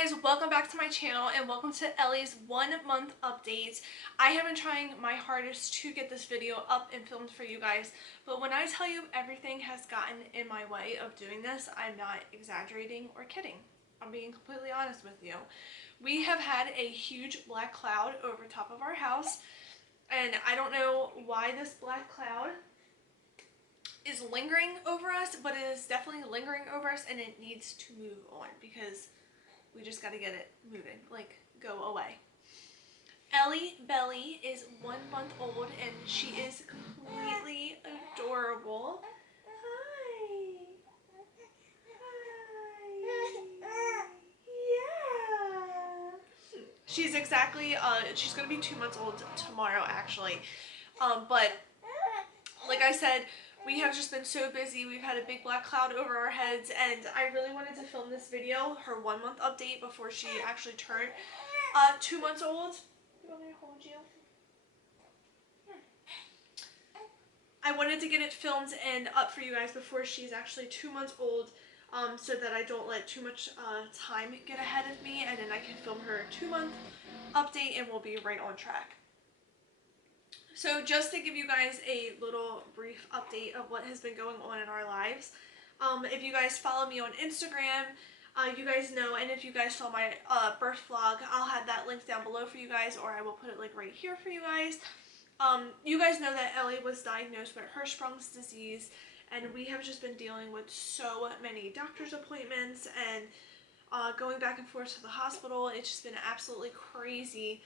guys, welcome back to my channel and welcome to Ellie's 1 month update. I have been trying my hardest to get this video up and filmed for you guys, but when I tell you everything has gotten in my way of doing this, I'm not exaggerating or kidding. I'm being completely honest with you. We have had a huge black cloud over top of our house, and I don't know why this black cloud is lingering over us, but it is definitely lingering over us and it needs to move on because we just got to get it moving, like go away. Ellie Belly is 1 month old and she is completely adorable. Hi. Hi. Yeah. She's exactly, she's going to be 2 months old tomorrow actually. But like I said, we have just been so busy. We've had a big black cloud over our heads and I really wanted to film this video, her 1 month update, before she actually turned 2 months old. You want me to hold you? I wanted to get it filmed and up for you guys before she's actually 2 months old, so that I don't let too much time get ahead of me, and then I can film her 2 month update and we'll be right on track. So just to give you guys a little brief update of what has been going on in our lives. If you guys follow me on Instagram, you guys know, and if you guys saw my birth vlog, I'll have that linked down below for you guys, or I will put it like right here for you guys. You guys know that Ellie was diagnosed with hirshsprung's disease, and we have just been dealing with so many doctor's appointments and going back and forth to the hospital. It's just been absolutely crazy.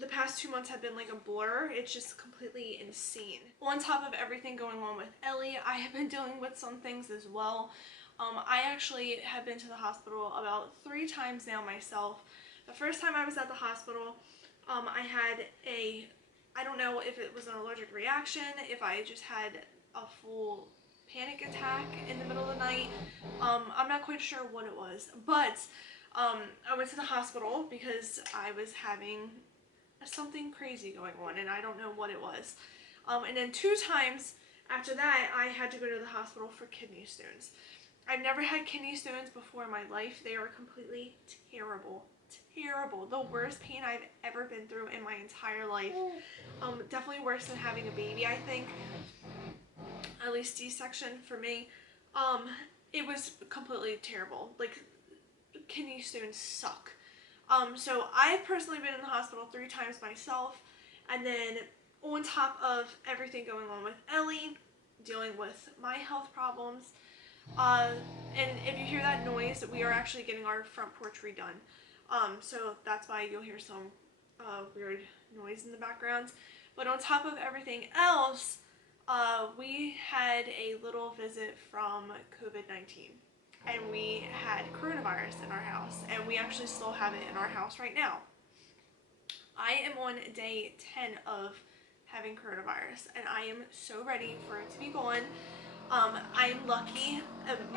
The past 2 months have been like a blur. It's just completely insane. On top of everything going on with Ellie, I have been dealing with some things as well. I actually have been to the hospital about 3 times now myself. The first time I was at the hospital, I had I don't know if it was an allergic reaction, if I just had a full panic attack in the middle of the night. I'm not quite sure what it was, but I went to the hospital because I was having something crazy going on and I don't know what it was. And then 2 times after that I had to go to the hospital for kidney stones. I've never had kidney stones before in my life. They are completely terrible. Terrible. The worst pain I've ever been through in my entire life. Definitely worse than having a baby, I think. At least C-section for me. It was completely terrible. Like, kidney stones suck. So I've personally been in the hospital 3 times myself, and then on top of everything going on with Ellie, dealing with my health problems, and if you hear that noise, we are actually getting our front porch redone. So that's why you'll hear some weird noise in the background. But on top of everything else, we had a little visit from COVID-19. And we had coronavirus in our house, and we actually still have it in our house right now. I am on day 10 of having coronavirus, and I am so ready for it to be gone. I'm lucky.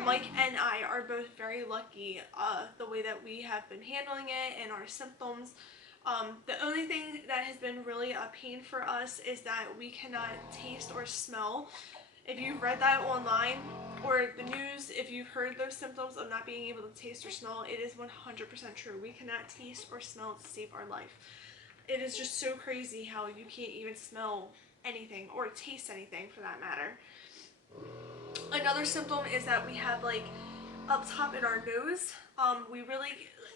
Mike and I are both very lucky the way that we have been handling it and our symptoms. The only thing that has been really a pain for us is that we cannot taste or smell. If you've read that online or the news, if you've heard those symptoms of not being able to taste or smell, it is 100% true. We cannot taste or smell to save our life. It is just so crazy how you can't even smell anything or taste anything for that matter. Another symptom is that we have like up top in our nose,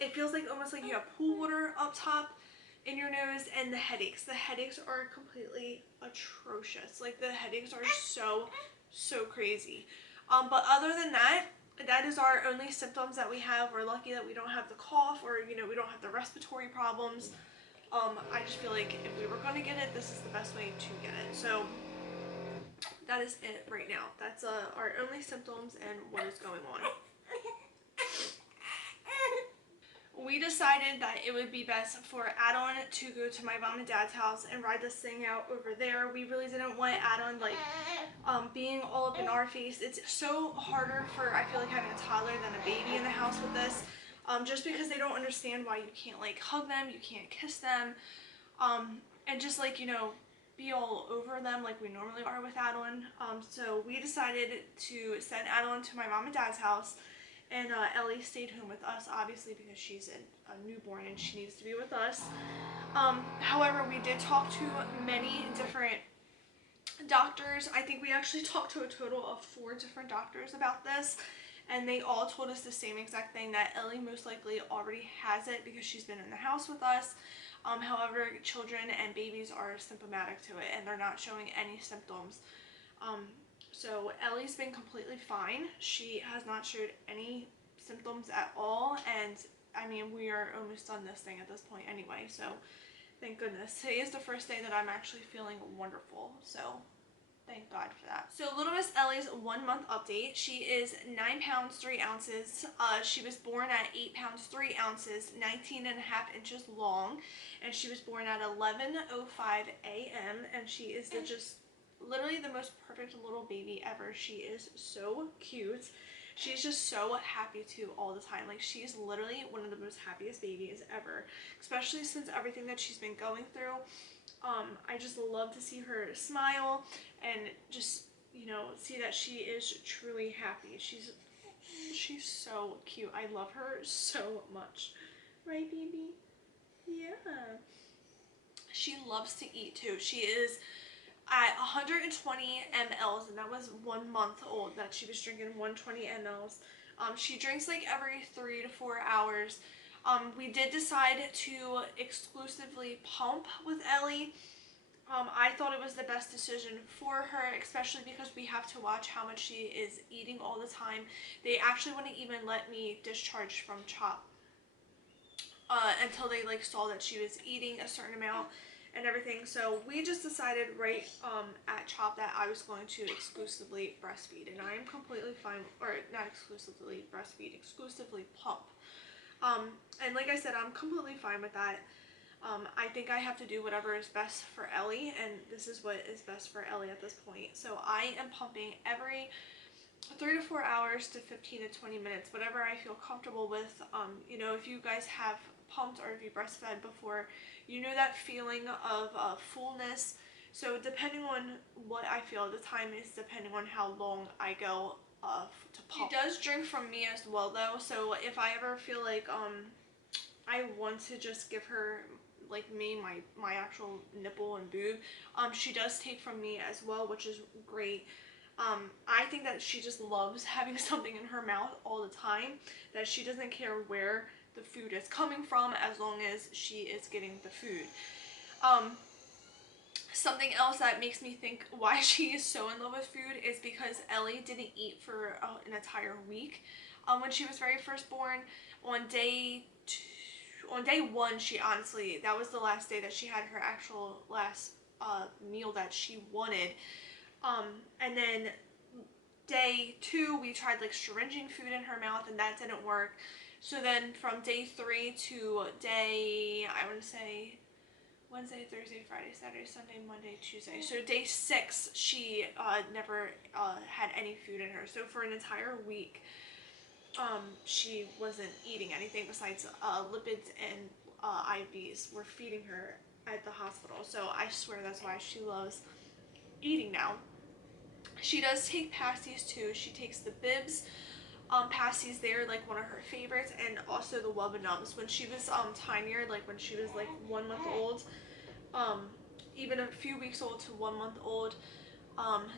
it feels like almost like you have pool water up top in your nose, and the headaches. The headaches are completely atrocious. Like the headaches are so crazy. But other than that, that is our only symptoms that we have. We're lucky that we don't have the cough, or we don't have the respiratory problems. I just feel like if we were going to get it, this is the best way to get it. So that is it right now. That's our only symptoms and what is going on. We decided that it would be best for Adalynne to go to my mom and dad's house and ride this thing out over there. We really didn't want Adalynne like being all up in our face. It's so harder for, I feel like, having a toddler than a baby in the house with this, just because they don't understand why you can't like hug them, you can't kiss them, and just like be all over them like we normally are with Adalynne. So we decided to send Adalynne to my mom and dad's house and Ellie stayed home with us, obviously because she's a newborn and she needs to be with us. However, we did talk to many different doctors. I think we actually talked to a total of 4 different doctors about this, and they all told us the same exact thing, that Ellie most likely already has it because she's been in the house with us. However, children and babies are symptomatic to it, and they're not showing any symptoms. So Ellie's been completely fine. She has not showed any symptoms at all, and I mean, we are almost done this thing at this point anyway, so thank goodness. Today is the first day that I'm actually feeling wonderful, so thank God for that. So little Miss Ellie's 1 month update. She is 9 pounds 3 ounces. She was born at 8 pounds 3 ounces, 19 and a half inches long, and she was born at 11:05 a.m. and she is just literally the most perfect little baby ever. She is so cute. She's just so happy too all the time. Like, she's literally one of the most happiest babies ever, especially since everything that she's been going through. I just love to see her smile and just, you know, see that she is truly happy. She's so cute. I love her so much. Right, baby? Yeah. She loves to eat too. She is at 120 mLs, and that was 1 month old that she was drinking 120 mLs. She drinks like every 3 to 4 hours. We did decide to exclusively pump with Ellie. I thought it was the best decision for her, especially because we have to watch how much she is eating all the time. They actually wouldn't even let me discharge from CHOP until they like saw that she was eating a certain amount and everything. So we just decided right at CHOP that I was going to exclusively breastfeed, and I am completely fine, or not exclusively breastfeed, exclusively pump. And like I said, I'm completely fine with that. I think I have to do whatever is best for Ellie, and this is what is best for Ellie at this point. So I am pumping every 3 to 4 hours to 15 to 20 minutes, whatever I feel comfortable with. You know, if you guys have pumped or if you breastfed before, you know that feeling of fullness. So depending on what I feel at the time is depending on how long I go to pump. She does drink from me as well though, so if I ever feel like I want to just give her like my actual nipple and boob, she does take from me as well, which is great. I think that she just loves having something in her mouth all the time, that she doesn't care where the food is coming from as long as she is getting the food. Something else that makes me think why she is so in love with food is because Ellie didn't eat for an entire week when she was very first born. On day 1, she honestly, that was the last day that she had her actual last meal that she wanted. And then day 2, we tried like syringing food in her mouth, and that didn't work. So then from day 3 to day, I want to say Wednesday, Thursday, Friday, Saturday, Sunday, Monday, Tuesday. So day 6, she never had any food in her. So for an entire week, she wasn't eating anything besides lipids and IVs were feeding her at the hospital. So I swear that's why she loves eating now. She does take pasties too. She takes the bibs. Pasties, they're like one of her favorites, and also the Wubba Nubs. When she was tinier, like when she was like 1 month old, even a few weeks old to 1 month old,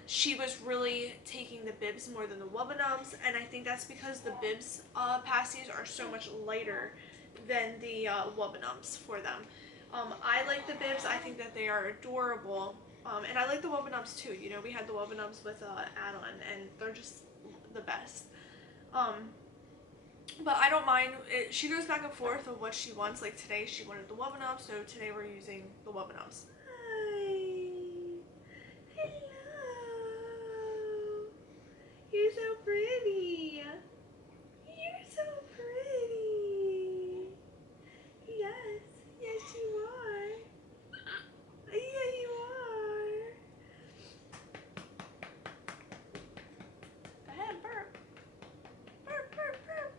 she was really taking the bibs more than the Wubba Nubs, and I think that's because the bibs pasties are so much lighter than the Wubba Nubs for them. I like the bibs. I think that they are adorable, and I like the Wubba Nubs too. You know, we had the Wubba Nubs with Adalynne, and they're just the best. But I don't mind. She goes back and forth of what she wants. Like today she wanted the Wubba Nubs, so today we're using the Wubba Nubs. Hi. Hello. You're so pretty. You're so pretty. Yes. Yes you are. Yeah you are. Go ahead, burp. Burp, burp, burp.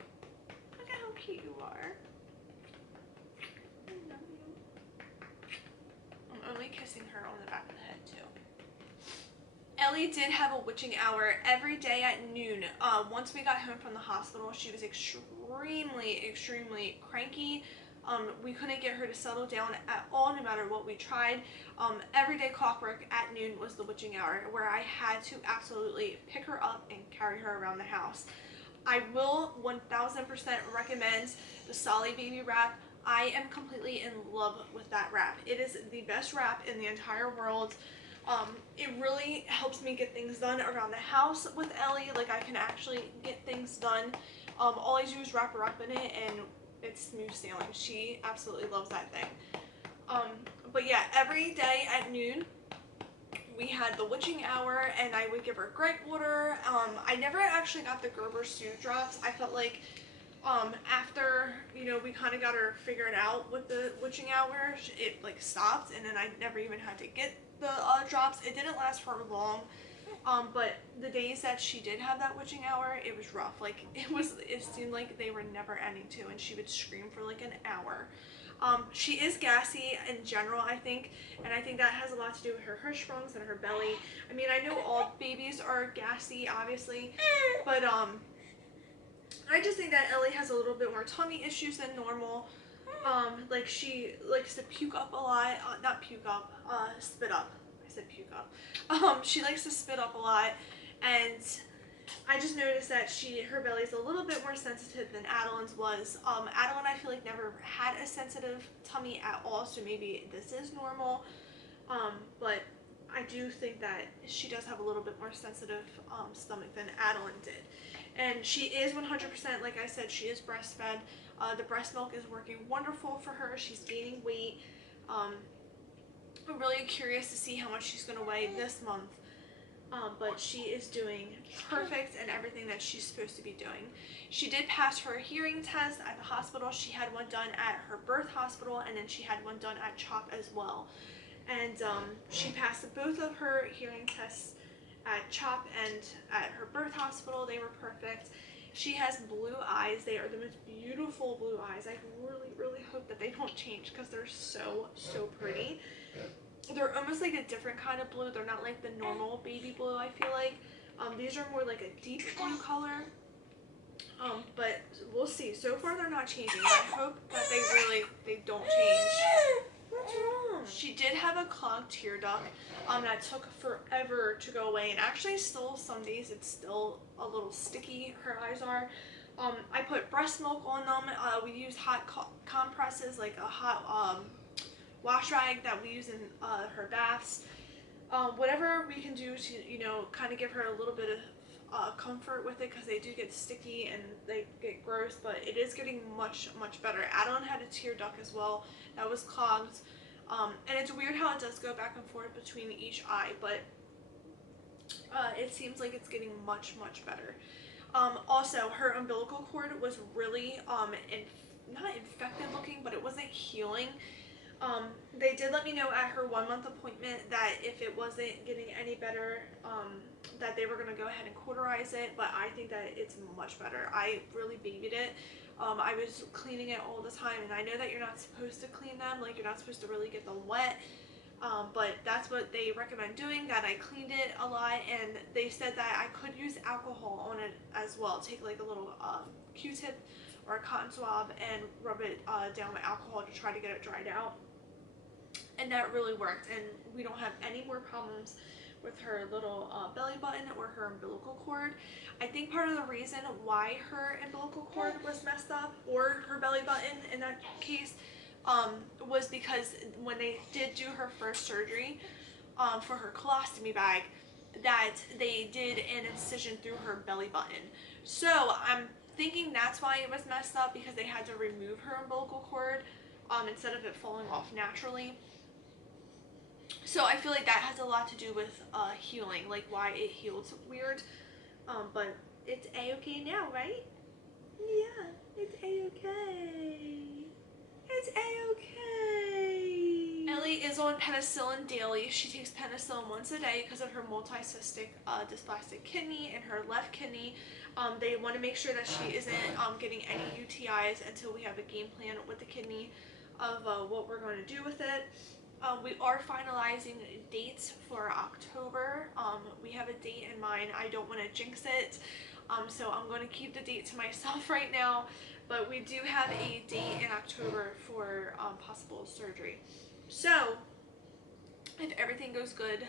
Look at how cute you are. I love you. I'm only kissing her on the back of the head too. Ellie did have a witching hour every day at noon. Once we got home from the hospital, she was extremely cranky. We couldn't get her to settle down at all, no matter what we tried. Everyday clockwork at noon was the witching hour, where I had to absolutely pick her up and carry her around the house. I will 1000% recommend the Solly Baby wrap. I am completely in love with that wrap. It is the best wrap in the entire world. It really helps me get things done around the house with Ellie. Like, I can actually get things done. All I do is wrap her up in it and it's smooth sailing. She absolutely loves that thing. But yeah, every day at noon we had the witching hour, and I would give her gripe water. I never actually got the Gerber Soothe drops. I felt like after, you know, we kind of got her figured out with the witching hour, it like stopped, and then I never even had to get the drops. It didn't last for long, but the days that she did have that witching hour, it was rough. Like, it seemed like they were never ending too, and she would scream for like an hour. She is gassy in general, I think, and I think that has a lot to do with her hirshsprungs and her belly. I mean, I know all babies are gassy, obviously, but I just think that Ellie has a little bit more tummy issues than normal. Like, she likes to puke up a lot, not puke up, spit up. I said puke up. She likes to spit up a lot, and I just noticed that her belly's a little bit more sensitive than Adalynne's was. Adalynne, I feel like, never had a sensitive tummy at all, so maybe this is normal. But I do think that she does have a little bit more sensitive stomach than Adalynne did. And she is 100%, like I said, she is breastfed. The breast milk is working wonderful for her. She's gaining weight. I'm really curious to see how much she's going to weigh this month. But she is doing perfect and everything that she's supposed to be doing. She did pass her hearing test at the hospital. She had one done at her birth hospital, and then she had one done at CHOP as well. And she passed both of her hearing tests at CHOP and at her birth hospital. They were perfect. She has blue eyes. They are the most beautiful blue eyes. I really hope that they don't change, because they're so pretty. They're almost like a different kind of blue. They're not like the normal baby blue, I feel like. These are more like a deep blue color. But we'll see. So far they're not changing. I hope that they don't change. What's wrong? She did have a clogged tear duct that took forever to go away, and actually still some days it's still a little sticky, her eyes are. I put breast milk on them. We use hot compresses, like a hot wash rag that we use in her baths. Whatever we can do to, you know, kind of give her a little bit of comfort with it, because they do get sticky and they get gross, but it is getting much better. Adalynne had a tear duct as well that was clogged, and it's weird how it does go back and forth between each eye, but it seems like it's getting much better. Also, her umbilical cord was really not infected looking, but it wasn't healing. They did let me know at her 1 month appointment that if it wasn't getting any better, that they were going to go ahead and cauterize it, but I think that it's much better. I really babied it. I was cleaning it all the time, and I know that you're not supposed to clean them, like, you're not supposed to really get them wet, but that's what they recommend doing. That I cleaned it a lot, and they said that I could use alcohol on it as well. Take like a little Q-tip or a cotton swab and rub it down with alcohol to try to get it dried out. And that really worked, and we don't have any more problems with her little belly button or her umbilical cord. I think part of the reason why her umbilical cord was messed up, or her belly button in that case, was because when they did do her first surgery for her colostomy bag, that they did an incision through her belly button. So I'm thinking that's why it was messed up, because they had to remove her umbilical cord instead of it falling off naturally. So I feel like that has a lot to do with healing, like why it healed weird. But it's a-okay now, right? Yeah, it's a-okay. It's a-okay. Ellie is on penicillin daily. She takes penicillin once a day because of her multicystic dysplastic kidney and her left kidney. They want to make sure that she isn't getting any UTIs until we have a game plan with the kidney of what we're going to do with it. We are finalizing dates for October. We have a date in mind. I don't want to jinx it, so I'm going to keep the date to myself right now. But we do have a date in October for possible surgery. So if everything goes good,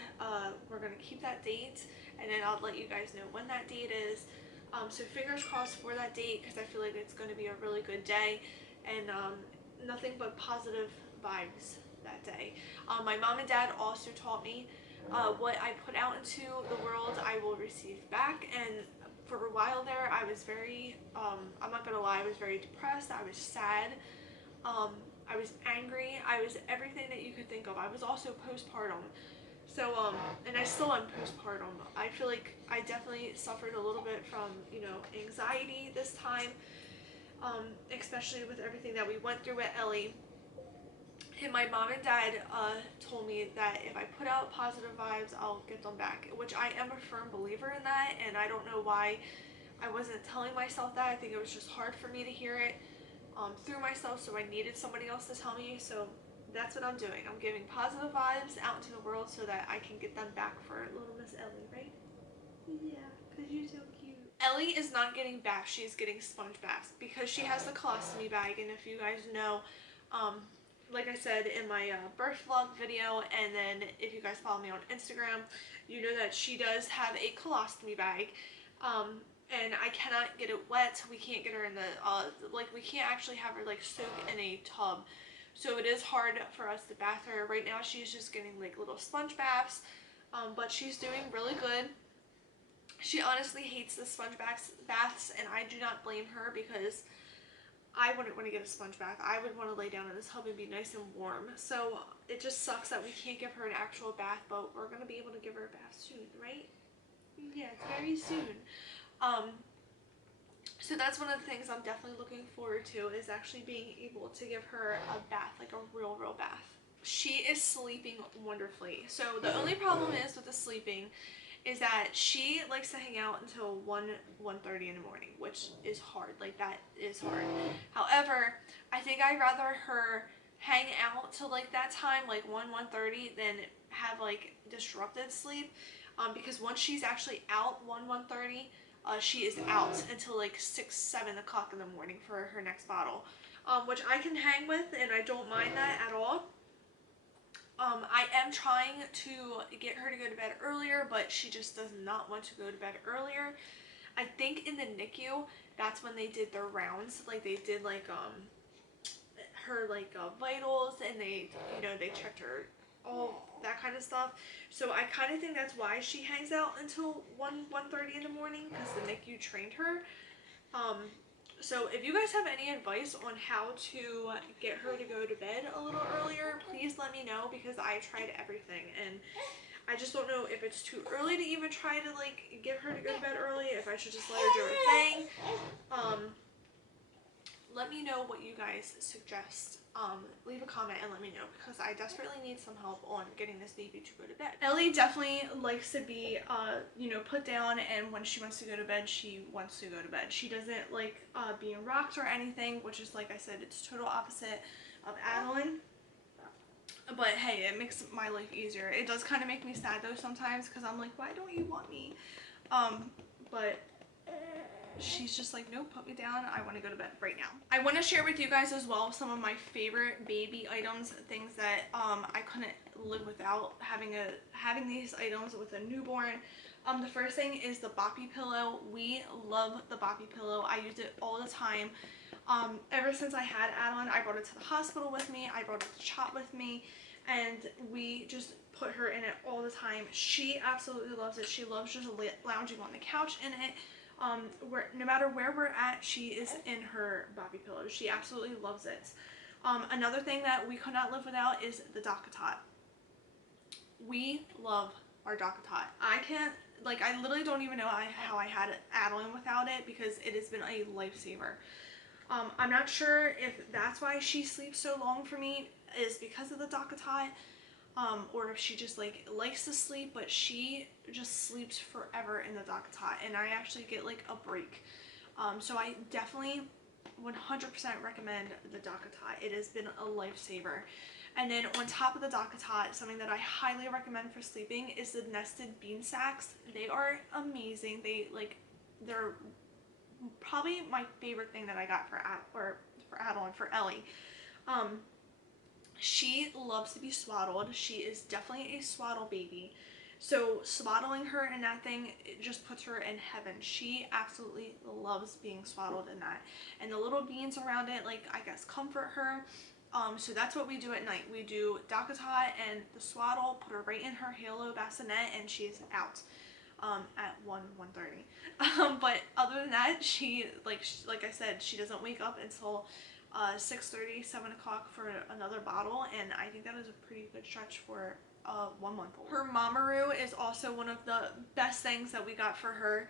we're going to keep that date, and then I'll let you guys know when that date is. So fingers crossed for that date, because I feel like it's going to be a really good day, and nothing but positive vibes that day. My mom and dad also taught me what I put out into the world I will receive back, and for a while there I was very, I'm not gonna lie, I was very depressed, I was sad, I was angry, I was everything that you could think of. I was also postpartum. So, and I still am postpartum. I feel like I definitely suffered a little bit from, you know, anxiety this time, especially with everything that we went through with Ellie. And my mom and dad told me that if I put out positive vibes, I'll get them back, which I am a firm believer in that, and I don't know why I wasn't telling myself that. I think it was just hard for me to hear it through myself, so I needed somebody else to tell me. So that's what I'm doing. I'm giving positive vibes out into the world so that I can get them back for little Miss Ellie, right? Yeah, because you're so cute. Ellie is not getting baths. She's getting sponge baths because she has the colostomy bag. And if you guys know, like I said in my birth vlog video, and then if you guys follow me on Instagram, you know that she does have a colostomy bag. And I cannot get it wet. We can't get her in the, like, we can't actually have her like soak in a tub. So it is hard for us to bath her. Right now she's just getting like little sponge baths, but she's doing really good. She honestly hates the sponge baths, and I do not blame her, because I wouldn't want to get a sponge bath. I would want to lay down in this tub and be nice and warm. So it just sucks that we can't give her an actual bath, but we're going to be able to give her a bath soon, right? Yeah, very soon. So that's one of the things I'm definitely looking forward to, is actually being able to give her a bath, like a real bath. She is sleeping wonderfully. So the only problem is with the sleeping is that she likes to hang out until 1:30 in the morning, which is hard. Like, that is hard. However, I think I'd rather her hang out till like that time, like 1:30, than have like disrupted sleep, because once she's actually out 1:30, she is out until like 6-7 o'clock in the morning for her next bottle, which I can hang with, and I don't mind that at all. I am trying to get her to go to bed earlier, but she just does not want to go to bed earlier. I think in the NICU, that's when they did their rounds. Like, they did like her like vitals, and they, you know, they checked her, all that kind of stuff. So I kind of think that's why she hangs out until 1:30 in the morning, because the NICU trained her. So if you guys have any advice on how to get her to go to bed a little earlier, please let me know, because I tried everything, and I just don't know if it's too early to even try to like get her to go to bed early, if I should just let her do her thing. Let me know what you guys suggest. Leave a comment and let me know, because I desperately need some help on getting this baby to go to bed. Ellie definitely likes to be, you know, put down, and when she wants to go to bed, she wants to go to bed. She doesn't like being rocked or anything, which is, like I said, it's total opposite of Adalynne. But hey, it makes my life easier. It does kind of make me sad though sometimes, because I'm like, why don't you want me? But she's just like, nope, put me down, I want to go to bed right now. I want to share with you guys as well some of my favorite baby items, things that I couldn't live without, having these items with a newborn. The first thing is the boppy pillow. We love the boppy pillow. I use it all the time. Ever since I had Adalynne, I brought it to the hospital with me, I brought it to CHOP with me, and we just put her in it all the time. She absolutely loves it. She loves just lounging on the couch in it. No matter where we're at, she is in her boppy pillow. She absolutely loves it. Another thing that we could not live without is the DockATot. We love our DockATot. I can't, like, I literally don't even know how I had Adalynne without it, because it has been a lifesaver. I'm not sure if that's why she sleeps so long for me, is because of the DockATot. Or if she just like likes to sleep, but she just sleeps forever in the DockATot, and I actually get like a break. So I definitely 100% recommend the DockATot. It has been a lifesaver. And then on top of the DockATot, something that I highly recommend for sleeping is the nested bean sacks. They are amazing. They're probably my favorite thing that I got for Adalynne, for Ellie. She loves to be swaddled. She is definitely a swaddle baby. So swaddling her in that thing, it just puts her in heaven. She absolutely loves being swaddled in that. And the little beans around it, like, I guess, comfort her. So that's what we do at night. We do DockATot and the swaddle, put her right in her halo bassinet, and she's out at 1:30. But other than that, she, like I said, she doesn't wake up until 6:30, 7 o'clock for another bottle, and I think that is a pretty good stretch for 1 month old. Her Mamaroo is also one of the best things that we got for her.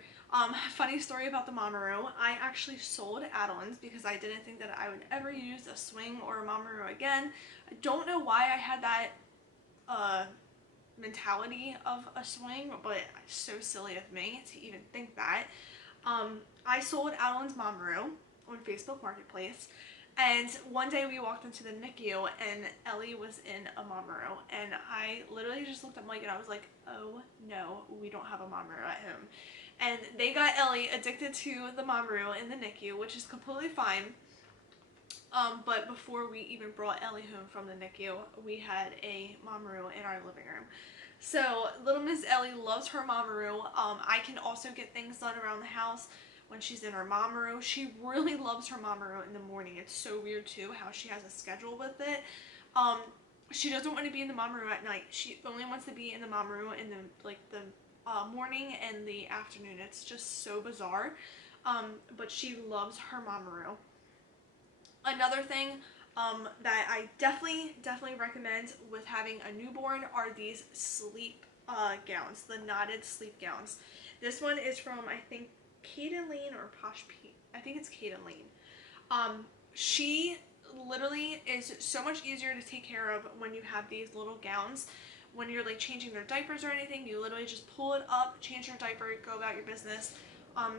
Funny story about the Mamaroo. I actually sold Adalynne's because I didn't think that I would ever use a swing or a Mamaroo again. I don't know why I had that mentality of a swing, but it's so silly of me to even think that. I sold Adalynne's Mamaroo on Facebook Marketplace. And one day we walked into the NICU and Ellie was in a Mamaroo, and I literally just looked at Mike and I was like, oh no, we don't have a Mamaroo at home. And they got Ellie addicted to the Mamaroo in the NICU, which is completely fine. But before we even brought Ellie home from the NICU, we had a Mamaroo in our living room. So little Miss Ellie loves her Mamaroo. I can also get things done around the house when she's in her Mamaroo. She really loves her Mamaroo in the morning. It's so weird too how she has a schedule with it. She doesn't want to be in the Mamaroo at night. She only wants to be in the Mamaroo in the morning and the afternoon. It's just so bizarre. But she loves her Mamaroo. Another thing that I definitely recommend with having a newborn are these sleep gowns, the knotted sleep gowns. This one is from, I think, Adalynne or Posh Pete. I think it's Adalynne. She literally is so much easier to take care of when you have these little gowns. When you're like changing their diapers or anything, you literally just pull it up, change your diaper, go about your business.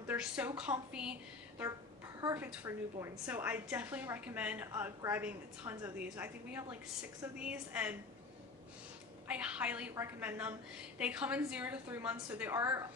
They're so comfy. They're perfect for newborns. So I definitely recommend grabbing tons of these. I think we have like 6 of these, and I highly recommend them. They come in 0 to 3 months, so they are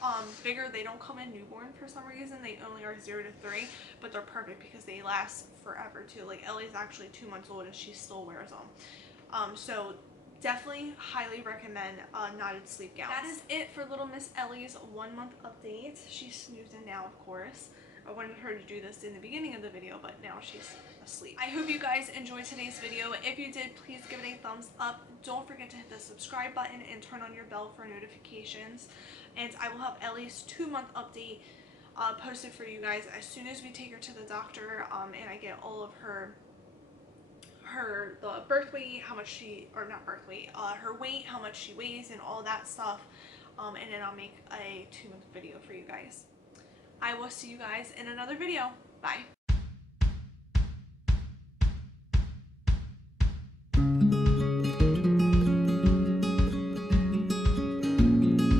bigger. They don't come in newborn for some reason. They only are 0 to 3, but they're perfect because they last forever too. Like Ellie's actually 2 months old and she still wears them. So definitely highly recommend knotted sleep gowns. That is it for little Miss Ellie's 1 month update. She's snoozing now, of course. I wanted her to do this in the beginning of the video, but now she's asleep. I hope you guys enjoyed today's video. If you did, please give it a thumbs up. Don't forget to hit the subscribe button and turn on your bell for notifications. And I will have Ellie's 2 month update posted for you guys as soon as we take her to the doctor, and I get all of the birth weight, how much she, or not birth weight, her weight, how much she weighs, and all that stuff. And then I'll make a 2 month video for you guys. I will see you guys in another video. Bye.